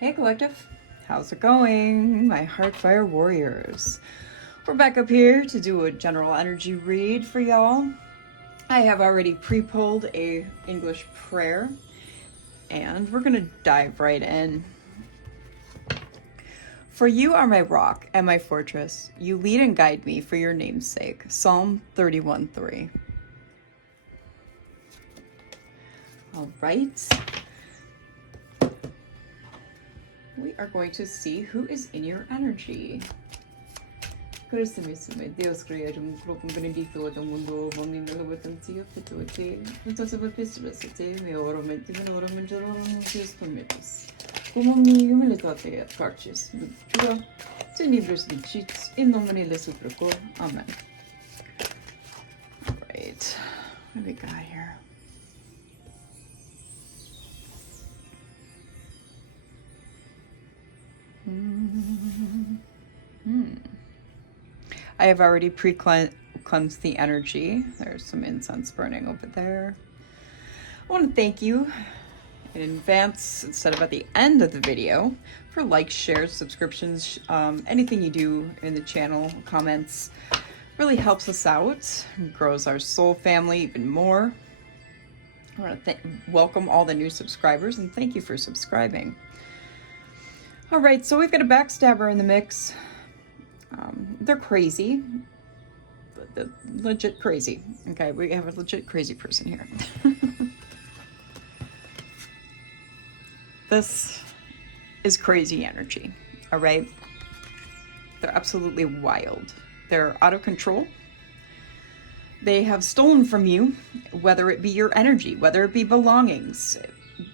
Hey Collective, how's it going? My Heartfire Warriors. We're back up here to do a general energy read for y'all. I have already pre-pulled a English prayer and we're gonna dive right in. For you are my rock and my fortress. You lead and guide me for your name's sake. Psalm 31:3. All right. We are going to see who is in your energy. Deus creator un grupo benedicto ad mundo omni nobis fiducie frutos of episcopate me oro menti me oro mangerum Deus permittis cum omni humilitate et parcis tua tenebris dicit in nomine Jesu Christo. Amen. All right, what do we got here? I have already pre-cleansed the energy. There's some incense burning over there. I want to thank you in advance, instead of at the end of the video, for likes, shares, subscriptions, anything you do in the channel, comments. Really helps us out and grows our soul family even more. I want to welcome all the new subscribers and thank you for subscribing. All right, so we've got a backstabber in the mix. They're crazy, but they're legit crazy. Okay, we have a legit crazy person here. This is crazy energy, all right? They're absolutely wild. They're out of control. They have stolen from you, whether it be your energy, whether it be belongings.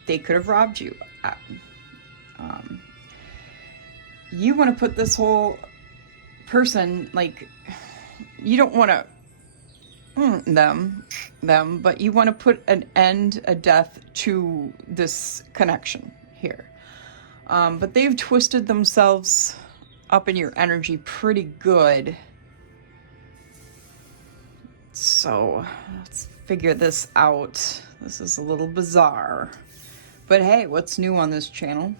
They could have robbed you. You want to put this whole person, like, you don't want to them, but you want to put an end, a death to this connection here. But they've twisted themselves up in your energy pretty good. So let's figure this out. This is a little bizarre, but hey, what's new on this channel?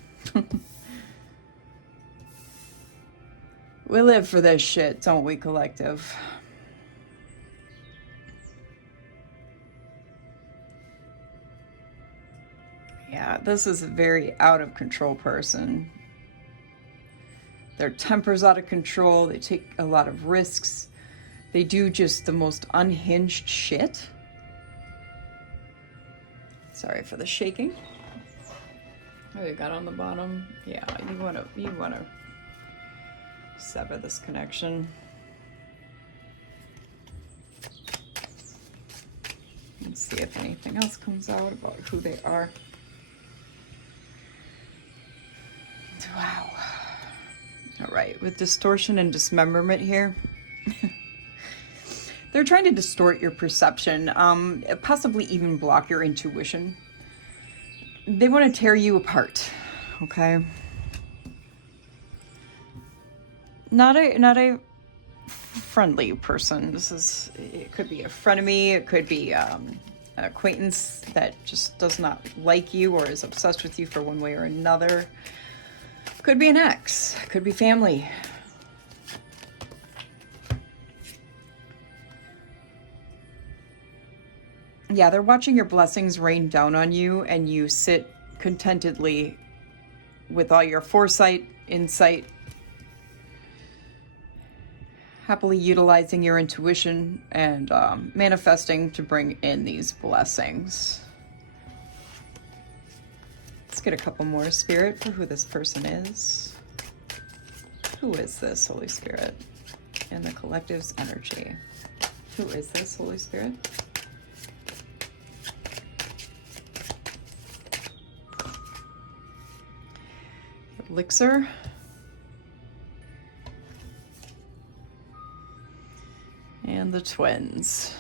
We live for this shit, don't we, Collective? Yeah, this is a very out of control person. Their temper's out of control. They take a lot of risks. They do just the most unhinged shit. Sorry for the shaking. Oh, you got on the bottom. Yeah, you wanna sever this connection. Let's see if anything else comes out about who they are. Wow. All right, with distortion and dismemberment here. They're trying to distort your perception, possibly even block your intuition. They want to tear you apart, okay? Not a friendly person. It could be a frenemy, it could be an acquaintance that just does not like you or is obsessed with you for one way or another. Could be an ex, could be family. Yeah, they're watching your blessings rain down on you and you sit contentedly with all your foresight, insight, happily utilizing your intuition and manifesting to bring in these blessings. Let's get a couple more, Spirit, for who this person is. Who is this, Holy Spirit? In the Collective's energy. Who is this, Holy Spirit? Elixir. And the twins.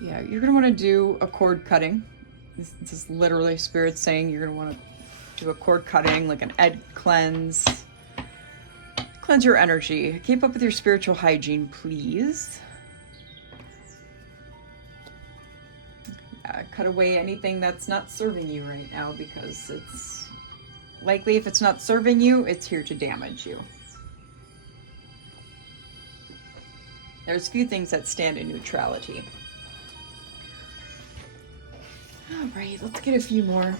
Yeah, you're going to want to do a cord cutting. This is literally Spirit saying you're going to want to do a cord cutting, like an egg cleanse. Cleanse your energy. Keep up with your spiritual hygiene, please. Cut away anything that's not serving you right now, because it's likely, if it's not serving you, it's here to damage you. There's few things that stand in neutrality. All right, let's get a few more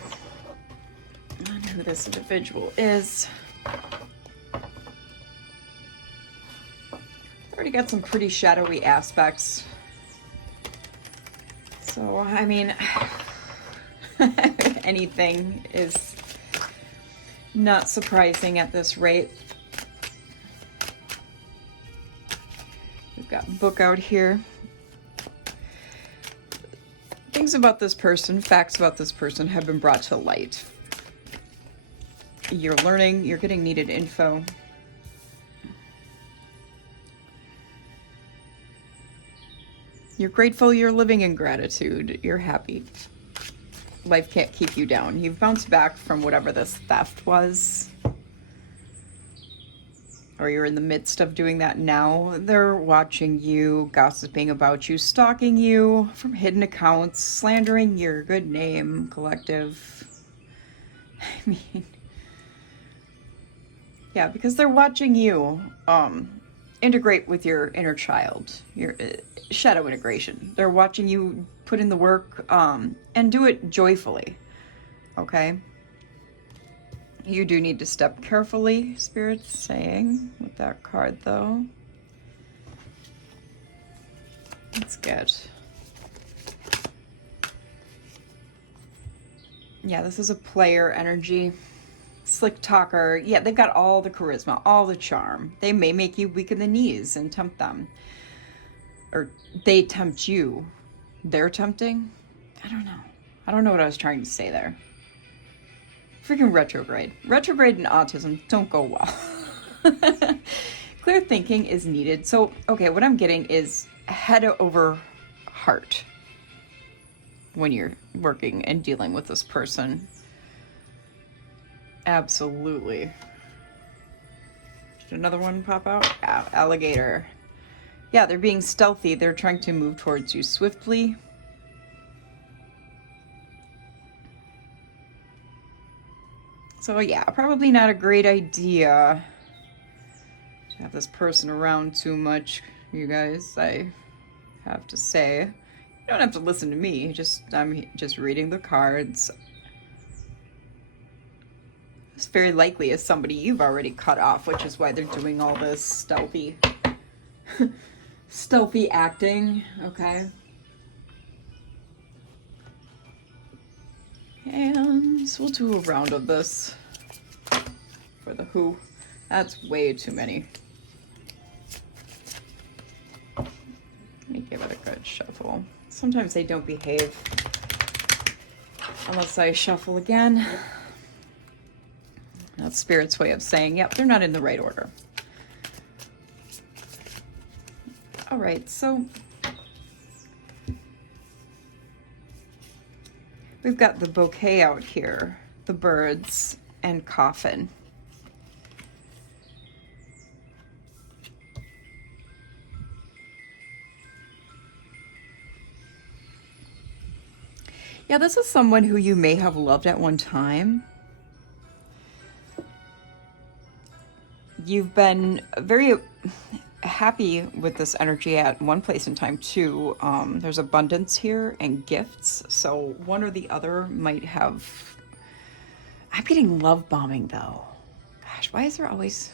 on who this individual is. Already got some pretty shadowy aspects. So, I mean, anything is not surprising at this rate. We've got book out here. Things about this person, facts about this person have been brought to light. You're learning, you're getting needed info. You're grateful, you're living in gratitude, you're happy. Life can't keep you down. You've bounced back from whatever this theft was. Or you're in the midst of doing that now. They're watching you, gossiping about you, stalking you from hidden accounts, slandering your good name, collective. I mean, yeah, because they're watching you integrate with your inner child, your shadow integration. They're watching you put in the work and do it joyfully, okay? You do need to step carefully, Spirit's saying, with that card, though. That's good. Yeah, this is a player energy. Slick talker. Yeah, they've got all the charisma, all the charm. They may make you weaken the knees and tempt them. Or they tempt you. They're tempting? I don't know. I don't know what I was trying to say there. Freaking retrograde. Retrograde and autism don't go well. Clear thinking is needed. So, okay, what I'm getting is head over heart when you're working and dealing with this person. Absolutely. Did another one pop out? Alligator. Yeah, they're being stealthy. They're trying to move towards you swiftly. So yeah, probably not a great idea to have this person around too much, you guys, I have to say. You don't have to listen to me, I'm just reading the cards. It's very likely is somebody you've already cut off, which is why they're doing all this stealthy stealthy acting, okay? And so we'll do a round of this for the who. That's way too many. Let me give it a good shuffle. Sometimes they don't behave unless I shuffle again. That's Spirit's way of saying, yep, they're not in the right order. All right, so we've got the bouquet out here, the birds, and coffin. Yeah, this is someone who you may have loved at one time. You've been very happy with this energy at one place in time too. There's abundance here and gifts, so one or the other might have. I'm getting love bombing though. Gosh, why is there always?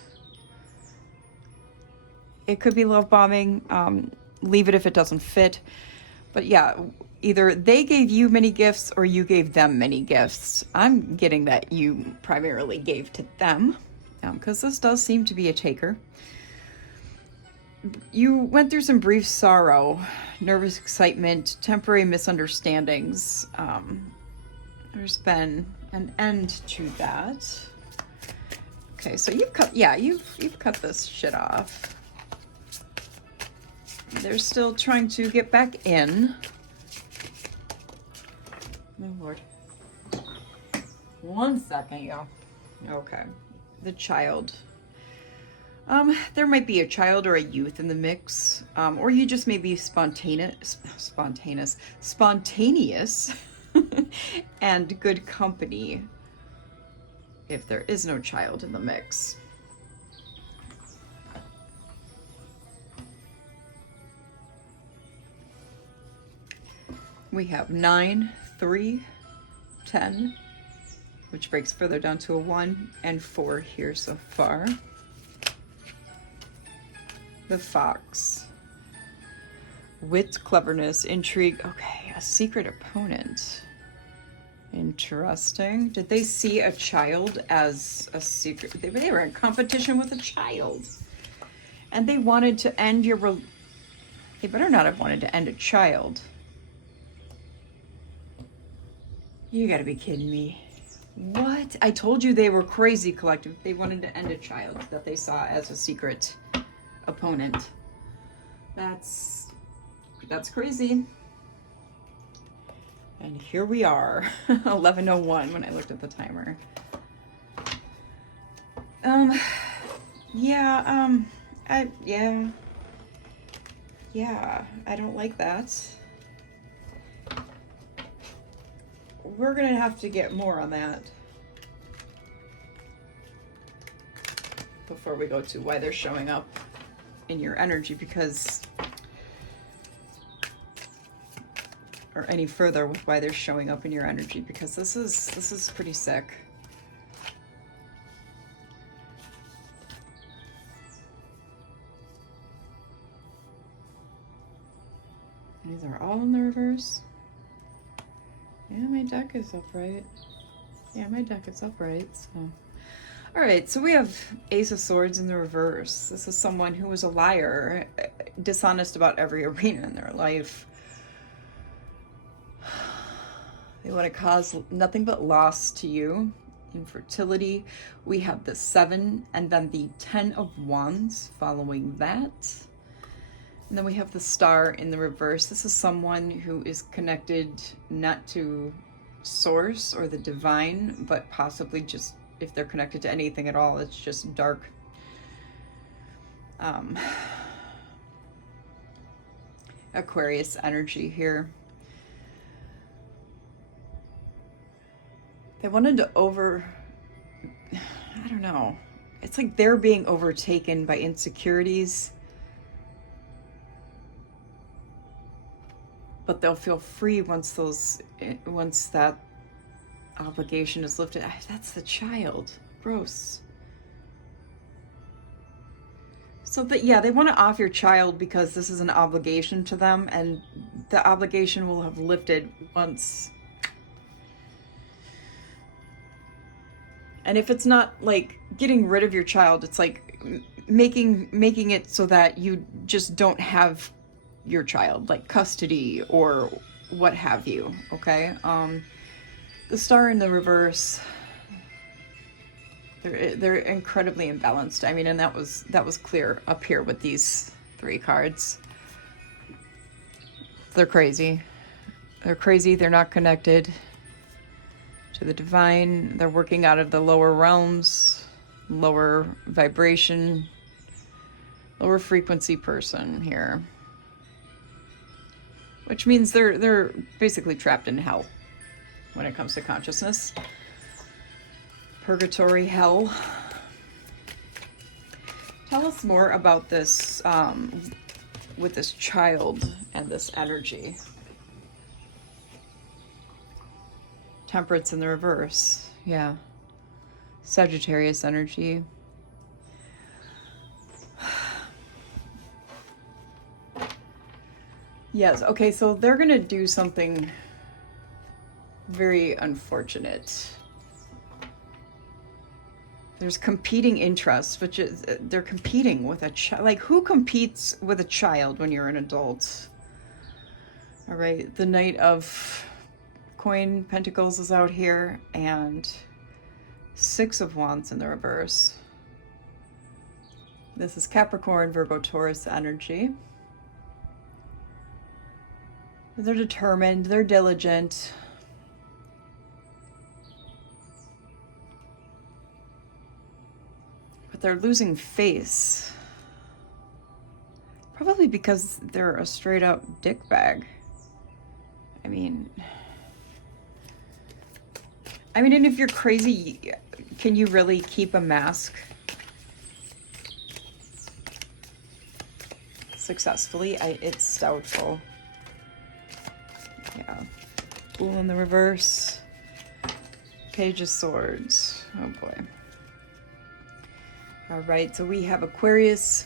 It could be love bombing. Leave it if it doesn't fit. But yeah, either they gave you many gifts or you gave them many gifts. I'm getting that you primarily gave to them, because this does seem to be a taker. You went through some brief sorrow, nervous excitement, temporary misunderstandings. There's been an end to that. Okay, so you've cut this shit off. They're still trying to get back in. Oh Lord. 1 second, y'all. Okay. The child. There might be a child or a youth in the mix, or you just may be spontaneous, and good company if there is no child in the mix. We have 9, 3, 10, which breaks further down to a 1, and 4 here so far. The Fox. Wit, cleverness, intrigue. Okay, a secret opponent. Interesting. Did they see a child as a secret? They were in competition with a child. And they wanted to end your... They better not have wanted to end a child. You gotta be kidding me. What? I told you they were crazy collective. They wanted to end a child that they saw as a secret opponent. That's crazy. And here we are, 11:01 when I looked at the timer. Yeah, I don't like that. We're gonna have to get more on that before we go to why they're showing up in your energy, because, or any further with why they're showing up in your energy, because this is pretty sick. These are all in the reverse. Yeah, my deck is upright. Yeah, my deck is upright, so. All right, so we have Ace of Swords in the reverse. This is someone who is a liar, dishonest about every arena in their life. They want to cause nothing but loss to you. Infertility. We have the 7 and then the 10 of Wands following that. And then we have the Star in the reverse. This is someone who is connected not to source or the divine, but possibly just, if they're connected to anything at all, it's just dark. Aquarius energy here. They wanted to I don't know. It's like they're being overtaken by insecurities. But they'll feel free once that obligation is lifted. That's the child. Gross. So that, yeah, they want to off your child because this is an obligation to them, and the obligation will have lifted once. And if it's not like getting rid of your child, it's like making it so that you just don't have your child, like custody or what have you. Okay. The Star in the reverse, they're incredibly imbalanced. I mean, and that was clear up here with these 3 cards. They're crazy. They're not connected to the divine. They're working out of the lower realms, lower vibration, lower frequency person here. Which means they're basically trapped in hell when it comes to consciousness. Purgatory, hell. Tell us more about this with this child and this energy. Temperance in the reverse. Yeah. Sagittarius energy. Yes, okay, so they're going to do something very unfortunate. There's competing interests, which is, they're competing with a child. Like, who competes with a child when you're an adult? All right, the Knight of Pentacles is out here, and 6 of Wands in the reverse. This is Capricorn, Virgo, Taurus energy. They're determined, they're diligent. but they're losing face. Probably because they're a straight up dick bag. I mean, and if you're crazy, can you really keep a mask successfully? It's doubtful. Yeah. Fool in the reverse. Page of Swords. Oh boy. All right, so we have Aquarius,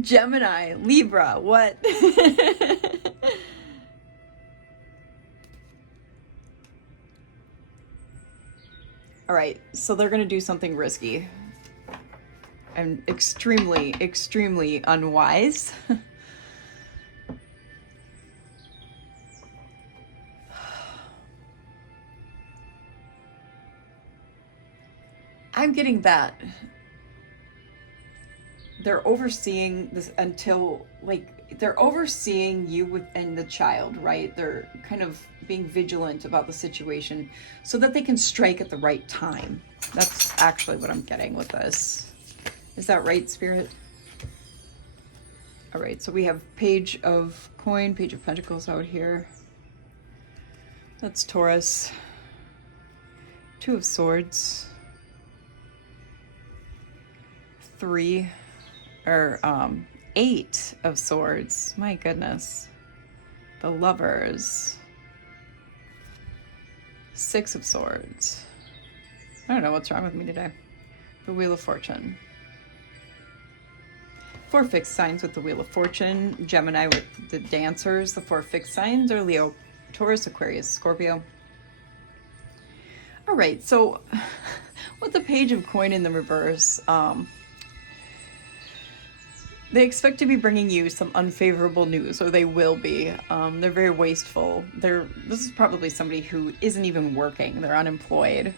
Gemini, Libra, what? All right, so they're gonna do something risky and extremely, extremely unwise. I'm getting that they're overseeing this until, like, they're overseeing you and the child, right? They're kind of being vigilant about the situation so that they can strike at the right time. That's actually what I'm getting with this. Is that right, Spirit? All right, so we have Page of Coin, Page of Pentacles out here. That's Taurus. Two of Swords. Eight of Swords. My goodness. The Lovers. Six of Swords. I don't know what's wrong with me today. The Wheel of Fortune. 4 fixed signs with the Wheel of Fortune. Gemini with the Dancers. The 4 fixed signs are Leo, Taurus, Aquarius, Scorpio. All right, so with the Page of Coin in the reverse, they expect to be bringing you some unfavorable news, or they will be. They're very wasteful. This is probably somebody who isn't even working. They're unemployed.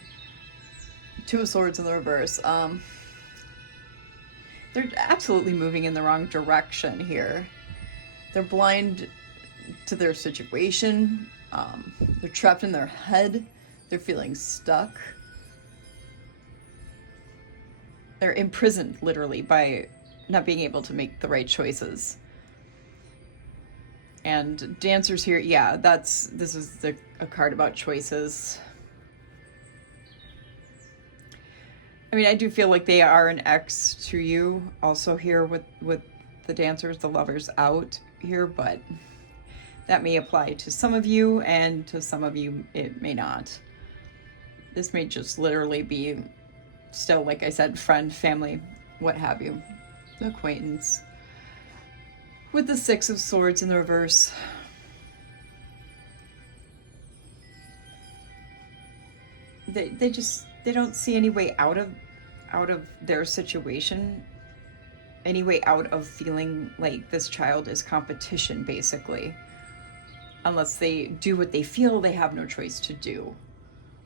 Two of Swords in the reverse. They're absolutely moving in the wrong direction here. They're blind to their situation. They're trapped in their head. They're feeling stuck. They're imprisoned, literally, by not being able to make the right choices. And Dancers here, yeah, this is a card about choices. I mean, I do feel like they are an ex to you also here with the Dancers, the Lovers out here, but that may apply to some of you, and to some of you it may not. This may just literally be still, like I said, friend, family, what have you. Acquaintance. With the Six of Swords in the reverse. They don't see any way out of their situation, any way out of feeling like this child is competition, basically, unless they do what they feel they have no choice to do.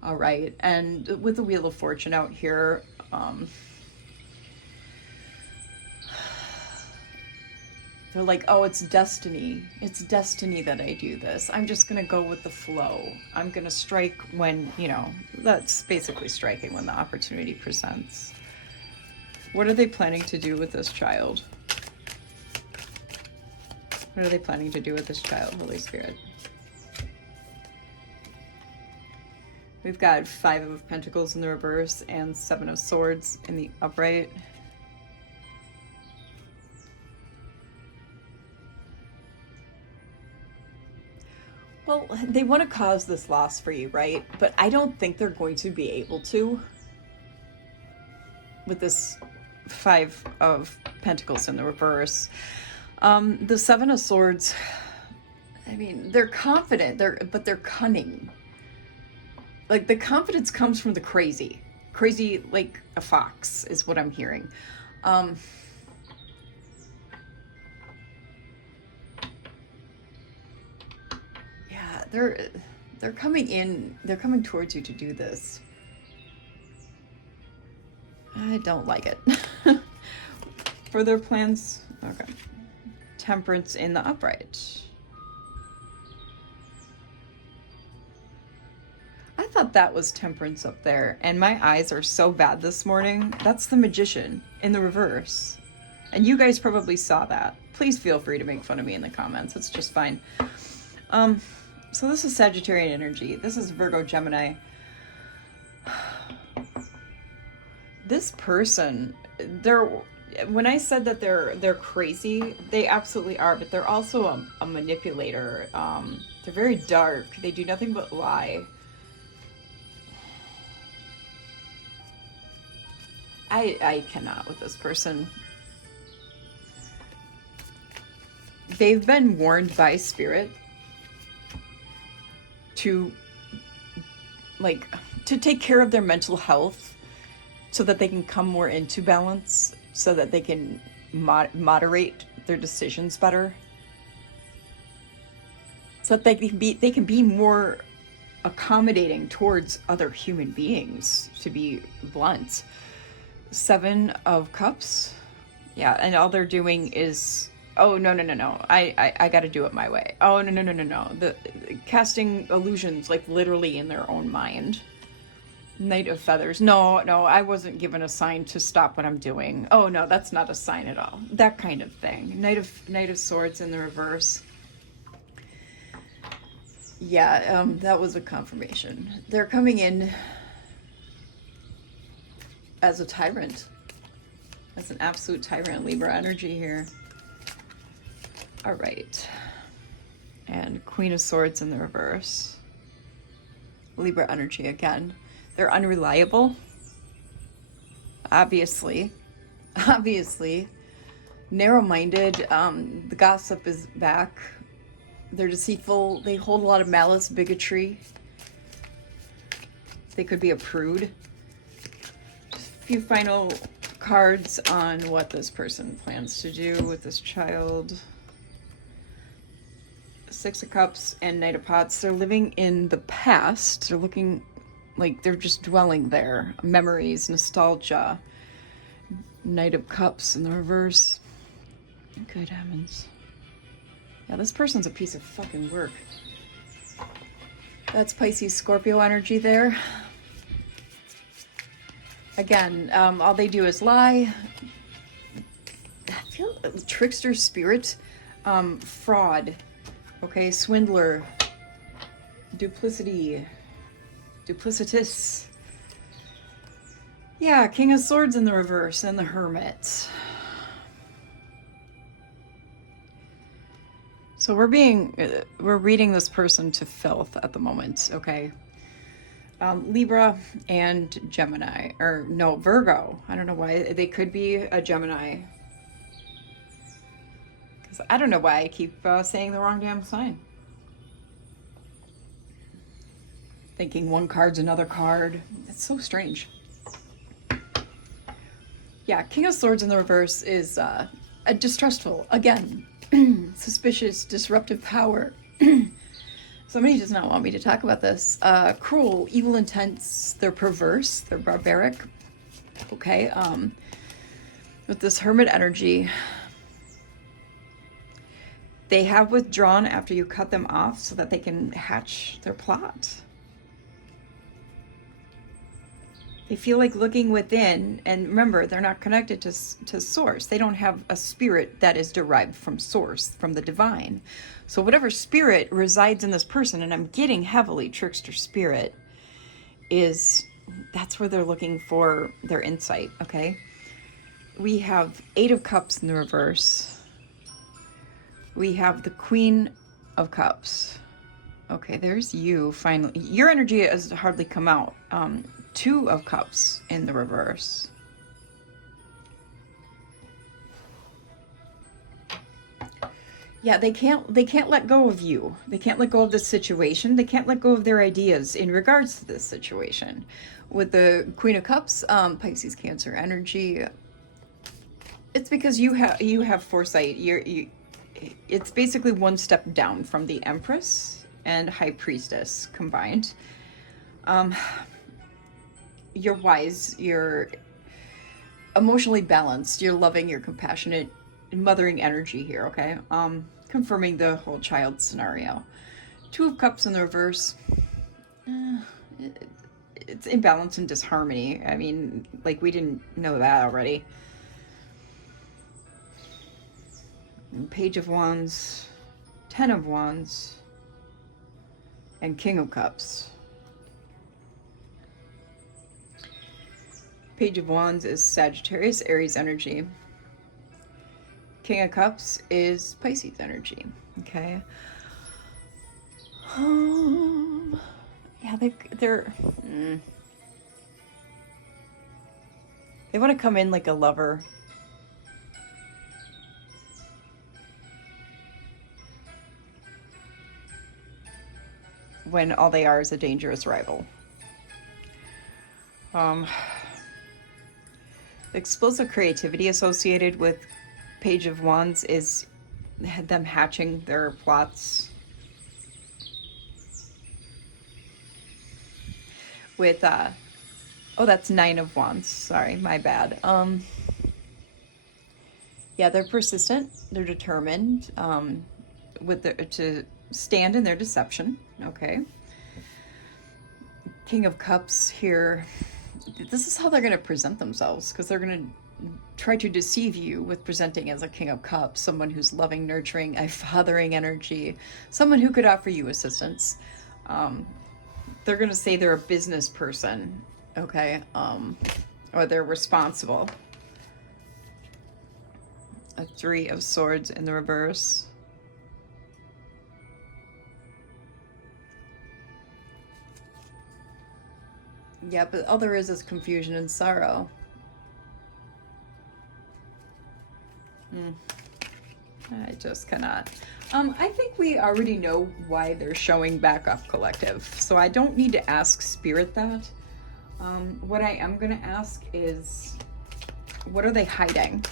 All right, and with the Wheel of Fortune out here, they're like, oh, it's destiny. It's destiny that I do this. I'm just going to go with the flow. I'm going to strike when, that's basically striking when the opportunity presents. What are they planning to do with this child? What are they planning to do with this child, Holy Spirit? We've got 5 of Pentacles in the reverse and 7 of Swords in the upright. Well, they want to cause this loss for you, right? But I don't think they're going to be able to with this 5 of Pentacles in the reverse. The 7 of Swords, I mean, they're confident, but they're cunning. Like, the confidence comes from the crazy. Crazy like a fox is what I'm hearing. They're coming in, they're coming towards you to do this. I don't like it. For their plans, okay. Temperance in the upright. thought that was Temperance up there. And my eyes are so bad this morning. That's the Magician in the reverse. And you guys probably saw that. Please feel free to make fun of me in the comments. It's just fine. So this is Sagittarian energy. This is Virgo, Gemini. This person, when I said that they're crazy, they absolutely are, but they're also a manipulator. They're very dark. They do nothing but lie. I cannot with this person. They've been warned by Spirit to take care of their mental health so that they can come more into balance, so that they can moderate their decisions better, so that they can be more accommodating towards other human beings, to be blunt. 7 of Cups. Yeah, and all they're doing is, oh, no. I got to do it my way. Oh, no. The casting illusions, like literally in their own mind. Knight of Feathers. No, I wasn't given a sign to stop what I'm doing. Oh, no, that's not a sign at all. That kind of thing. Knight of Swords in the reverse. Yeah, that was a confirmation. They're coming in as a tyrant. As an absolute tyrant. Libra energy here. All right. And Queen of Swords in the reverse. Libra energy again. They're unreliable. Obviously. Narrow-minded. The gossip is back. They're deceitful. They hold a lot of malice, bigotry. They could be a prude. Just a few final cards on what this person plans to do with this child. 6 of Cups and Knight of Pots. They're living in the past. They're looking like they're just dwelling there. Memories, nostalgia. Knight of Cups in the reverse. Good heavens. Yeah, this person's a piece of fucking work. That's Pisces, Scorpio energy there. Again, all they do is lie. I feel trickster spirit. Fraud. Okay, swindler. Duplicitous. Yeah, King of Swords in the reverse and the Hermit. So we're reading this person to filth at the moment, okay? Libra and Gemini, or no, Virgo. I don't know why. They could be a Gemini. Because I don't know why I keep saying the wrong damn sign. Thinking one card's another card. It's so strange. Yeah, King of Swords in the reverse is a distrustful, again, suspicious, disruptive power. Somebody does not want me to talk about this. Cruel, evil intents. They're perverse. They're barbaric. Okay. With this Hermit energy, they have withdrawn after you cut them off so that they can hatch their plot. They feel like looking within, and remember, they're not connected to source. They don't have a spirit that is derived from source, from the divine. So whatever spirit resides in this person, and I'm getting heavily trickster spirit, that's where they're looking for their insight, okay? We have 8 of Cups in the reverse. We have the Queen of Cups. Okay, there's you, finally. Your energy has hardly come out. 2 of Cups in the reverse. Yeah, they can't let go of you. They can't let go of this situation. They can't let go of their ideas in regards to this situation. With the Queen of Cups, Pisces, Cancer energy, it's because you have foresight. It's basically one step down from the Empress and High Priestess combined. You're wise, you're emotionally balanced, you're loving, you're compassionate, mothering energy here, okay? Confirming the whole child scenario. 2 of Cups in the reverse. it's imbalance and disharmony. I mean, like, we didn't know that already. Page of Wands, 10 of Wands, and King of Cups. Page of Wands is Sagittarius, Aries energy. King of Cups is Pisces energy. Okay. Yeah, they want to come in like a lover. When all they are is a dangerous rival. The explosive creativity associated with Page of Wands is them hatching their plots with oh, that's 9 of Wands, sorry, my bad. Yeah, they're persistent, they're determined to stand in their deception. Okay. King of Cups here, this is how they're going to present themselves, because they're going to try to deceive you with presenting as a King of Cups, someone who's loving, nurturing, a fathering energy, someone who could offer you assistance. They're going to say they're a business person, okay, or they're responsible. A 3 of Swords in the reverse. Yeah, but all there is confusion and sorrow. I just cannot. I think we already know why they're showing back up, collective. So I don't need to ask Spirit that. What I am going to ask is, what are they hiding?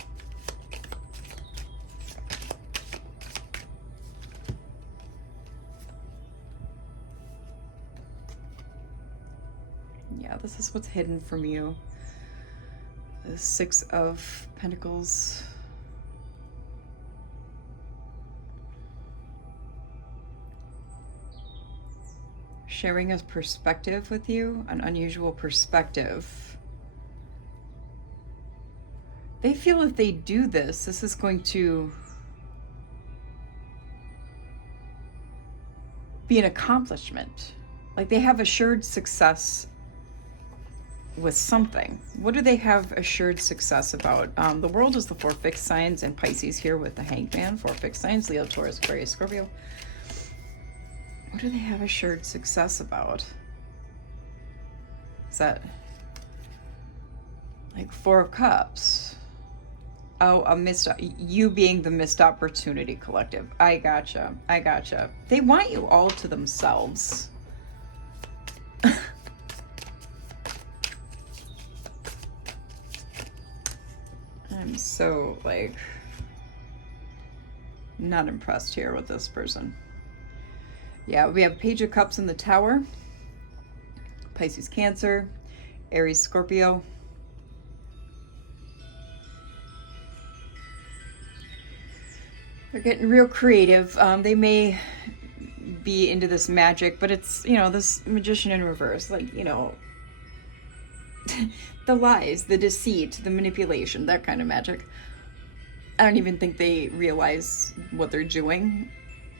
Yeah, this is what's hidden from you. The 6 of Pentacles. Sharing a perspective with you, an unusual perspective. They feel if they do this, this is going to be an accomplishment. Like, they have assured success with something. What do they have assured success about? The world is the 4 fixed signs, and Pisces here with the Hanged Man. 4 fixed signs: Leo, Taurus, Aquarius, Scorpio. What do they have assured success about? Is that like 4 of Cups? Oh, you being the missed opportunity, collective. I gotcha. I gotcha. They want you all to themselves. I'm so, like, not impressed here with this person. Yeah, we have Page of Cups in the Tower. Pisces, Cancer. Aries, Scorpio. They're getting real creative. They may be into this magic, but it's, you know, this Magician in reverse. Like, you know, the lies, the deceit, the manipulation, that kind of magic. I don't even think they realize what they're doing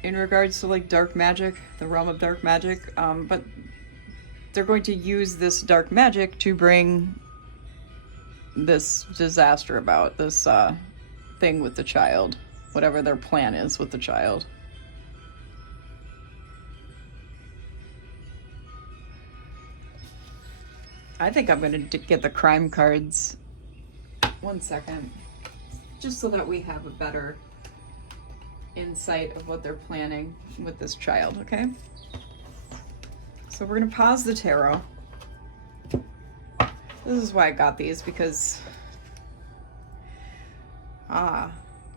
in regards to, like, dark magic, the realm of dark magic. But they're going to use this dark magic to bring this disaster about, this thing with the child, whatever their plan is with the child. I think I'm going to get the crime cards. 1 second. Just so that we have a better insight of what they're planning with this child, okay? So we're going to pause the tarot. This is why I got these, because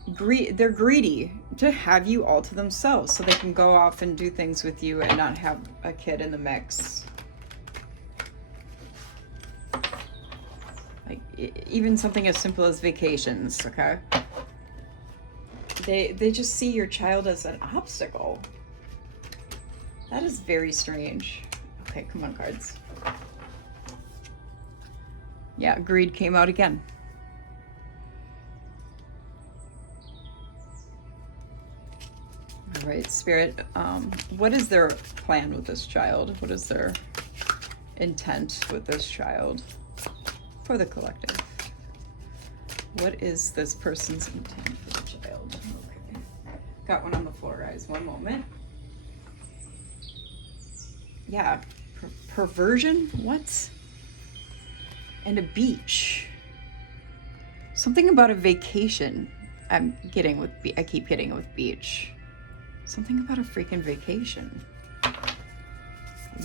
they're greedy to have you all to themselves so they can go off and do things with you and not have a kid in the mix. Like, even something as simple as vacations, okay? They just see your child as an obstacle. That is very strange. Okay, come on, cards. Yeah, greed came out again. All right, Spirit, what is their plan with this child? What is their intent with this child for the collective? What is this person's intent for the child? Okay. Got one on the floor, guys. One moment. Yeah, perversion? What? And a beach. Something about a vacation. I keep getting it with beach. Something about a freaking vacation.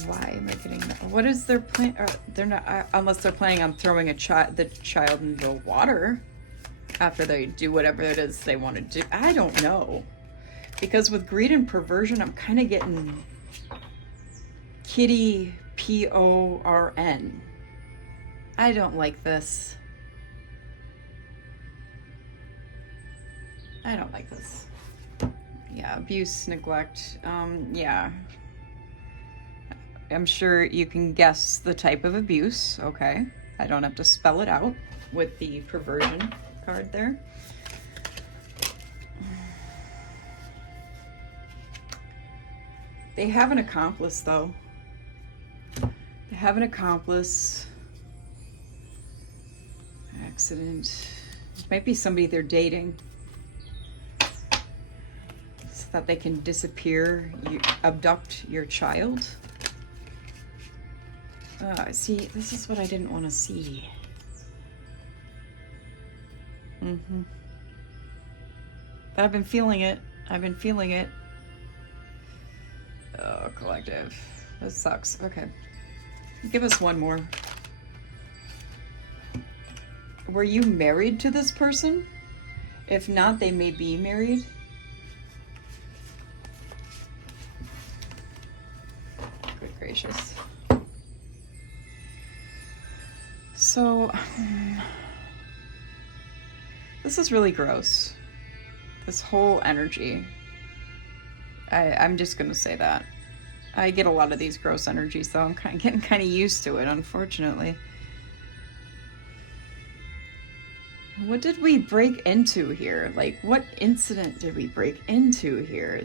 Why am I getting that? What is their plan? They're not, unless they're planning on throwing the child into the water after they do whatever it is they want to do. I don't know. Because with greed and perversion, I'm kind of getting kitty, PORN. I don't like this. I don't like this. Yeah, abuse, neglect. Yeah. I'm sure you can guess the type of abuse, okay? I don't have to spell it out with the perversion card there. They have an accomplice, though. They have an accomplice. Accident. It might be somebody they're dating. So that they can disappear, abduct your child. See, this is what I didn't want to see. But I've been feeling it. I've been feeling it. Oh, collective. This sucks. Okay. Give us one more. Were you married to this person? If not, they may be married. Good gracious. So, this is really gross. This whole energy. I'm just gonna say that. I get a lot of these gross energies, though. I'm getting kind of used to it, unfortunately. What did we break into here? Like, what incident did we break into here?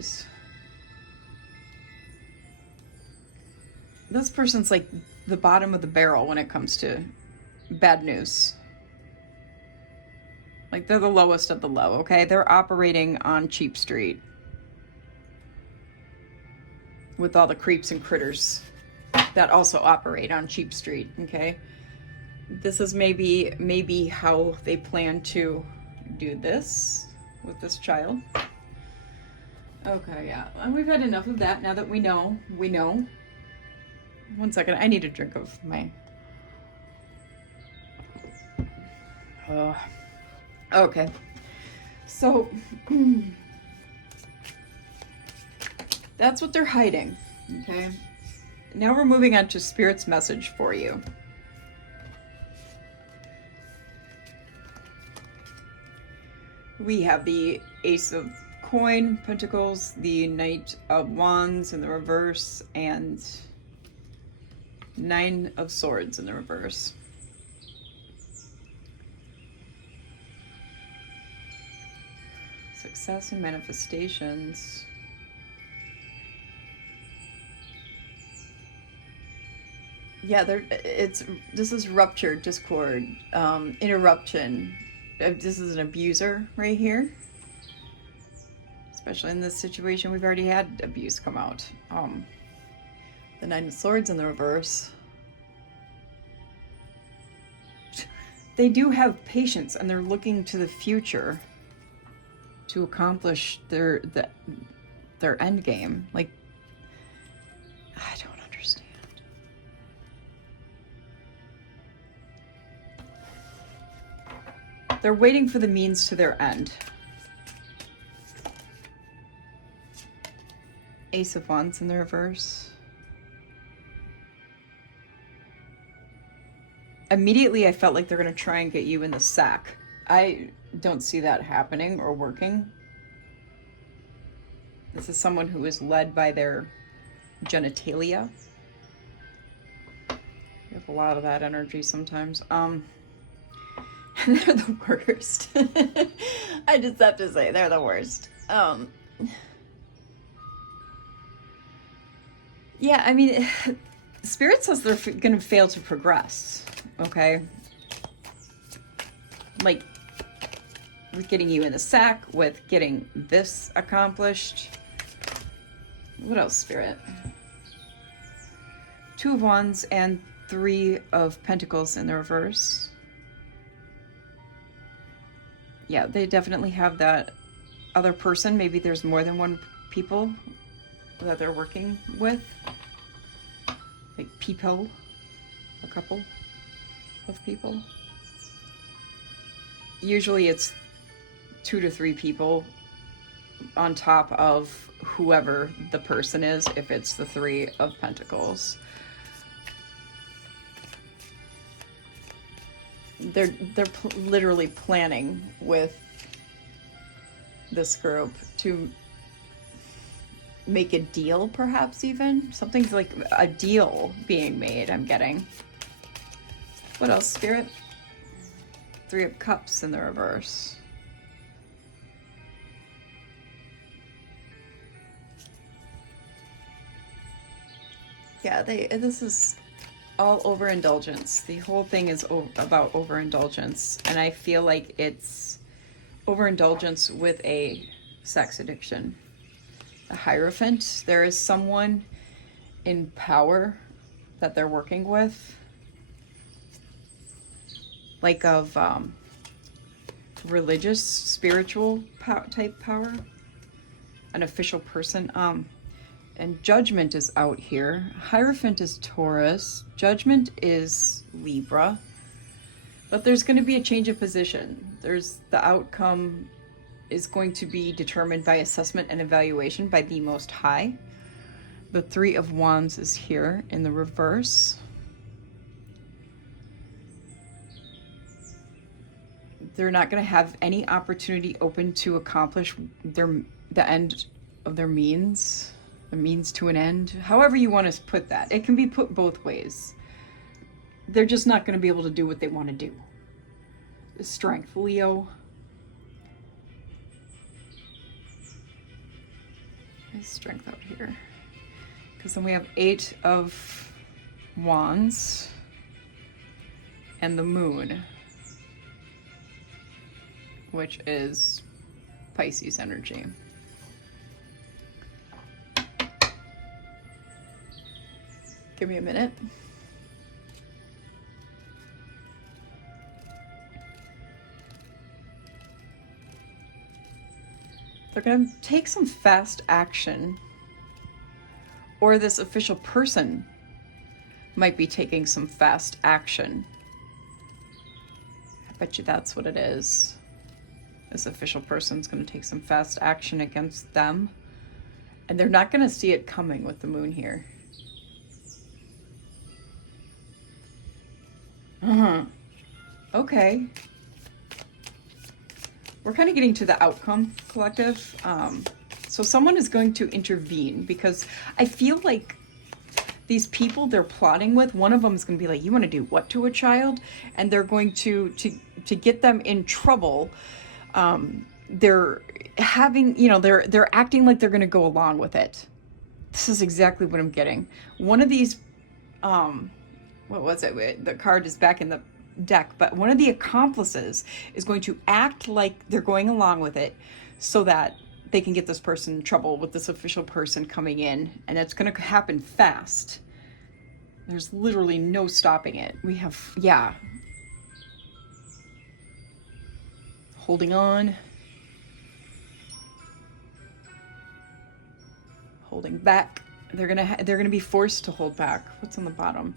This person's like the bottom of the barrel when it comes to bad news. Like, they're the lowest of the low, okay? They're operating on Cheap Street with all the creeps and critters that also operate on Cheap Street, okay? This is maybe how they plan to do this with this child. Okay, yeah. And we've had enough of that now that we know. One second, I need a drink of my... Okay. So, that's what they're hiding, okay? Now we're moving on to Spirit's message for you. We have the Ace of Pentacles, the Knight of Wands in the reverse, and Nine of Swords in the reverse. Success and manifestations. Yeah, this is ruptured discord, interruption. This is an abuser right here. Especially in this situation, we've already had abuse come out. The Nine of Swords in the reverse. They do have patience, and they're looking to the future to accomplish their end game. Like, I don't understand. They're waiting for the means to their end. Ace of Wands in the reverse. Immediately, I felt like they're going to try and get you in the sack. I don't see that happening or working. This is someone who is led by their genitalia. a lot of that energy sometimes. And they're the worst. I just have to say, they're the worst. Yeah, I mean, Spirit says they're going to fail to progress, okay? Like, with getting you in the sack, with getting this accomplished. What else, Spirit? 2 of Wands and 3 of Pentacles in the reverse. Yeah, they definitely have that other person. Maybe there's more than one people that they're working with. Like people, a couple of people. Usually it's 2 to 3 people on top of whoever the person is, if it's the 3 of Pentacles. They're literally planning with this group to make a deal, perhaps even. Something's like a deal being made, I'm getting. What else, Spirit? 3 of Cups in the reverse. Yeah, this is all overindulgence. The whole thing is about overindulgence. And I feel like it's overindulgence with a sex addiction. A Hierophant. There is someone in power that they're working with. Like of religious, spiritual type power. An official person. And Judgment is out here. Hierophant is Taurus. Judgment is Libra. But there's going to be a change of position. The outcome is going to be determined by assessment and evaluation by the Most High. The 3 of Wands is here in the reverse. They're not going to have any opportunity open to accomplish the end of their means. A means to an end, however you want to put that. It can be put both ways. They're just not going to be able to do what they want to do. Strength, Leo. There's strength out here. Because then we have 8 of Wands and the Moon, which is Pisces energy. Give me a minute. They're going to take some fast action, or this official person might be taking some fast action. I bet you that's what it is. This official person's going to take some fast action against them, and they're not going to see it coming with the Moon here. Okay. We're kind of getting to the outcome, collective. So someone is going to intervene, because I feel like these people they're plotting with, one of them is going to be like, you want to do what to a child? And they're going to get them in trouble. They're having, they're acting like they're going to go along with it. This is exactly what I'm getting. One of these, what was it? The card is back in the deck, but one of the accomplices is going to act like they're going along with it so that they can get this person in trouble with this official person coming in, and it's going to happen fast. There's literally no stopping it. We have, yeah. Holding on. Holding back. They're gonna be forced to hold back. What's on the bottom?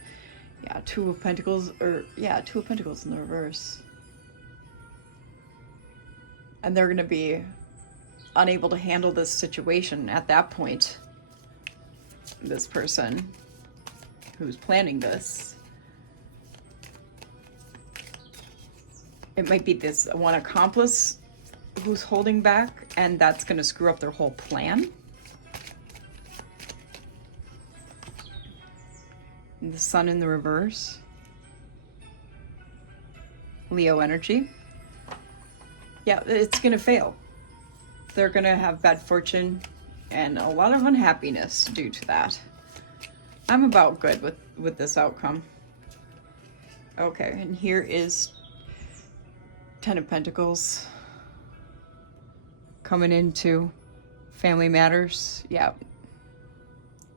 Yeah, 2 of Pentacles, 2 of Pentacles in the reverse. And they're gonna be unable to handle this situation at that point. This person who's planning this. It might be this one accomplice who's holding back, and that's gonna screw up their whole plan. The Sun in the reverse. Leo energy. Yeah, it's gonna fail. They're gonna have bad fortune and a lot of unhappiness due to that. I'm about good with this outcome. Okay, and here is Ten of Pentacles coming into family matters. Yeah.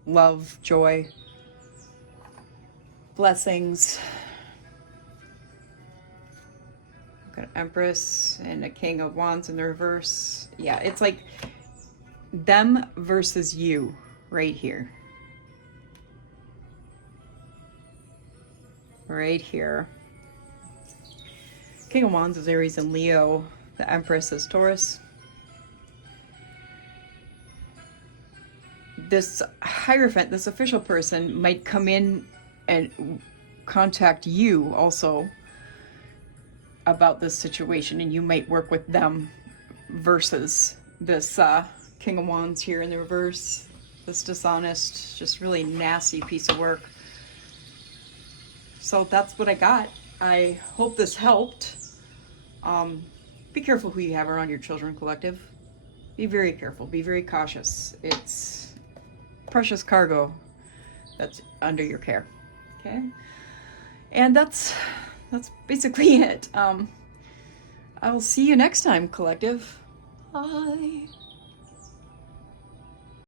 Love, joy, blessings. Got an Empress and a King of Wands in the reverse. Yeah, it's like them versus you right here. Right here. King of Wands is Aries and Leo. The Empress is Taurus. This Hierophant, this official person, might come in and contact you also about this situation, and you might work with them versus this King of Wands here in the reverse. This dishonest, just really nasty piece of work. So that's what I got. I hope this helped. Be careful who you have around your children, collective. Be very careful. Be very cautious. It's precious cargo that's under your care. Okay? And that's basically it. I will see you next time, collective. Bye.